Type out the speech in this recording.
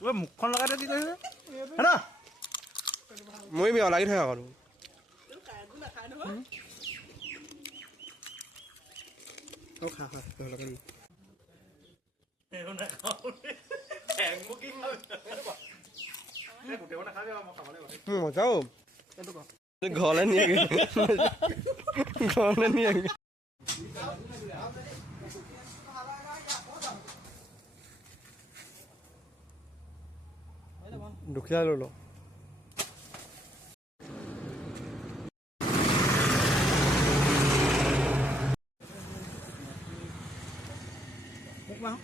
মুখখন লগাই কি কৰিছে হেনা মই বি লাগি থাকা কৰো খা খা লগাই মজাও ঘৰলৈ নিয়ে ঘৰলৈ নিয়ে দুখীয়া লৈ লওঁ মোক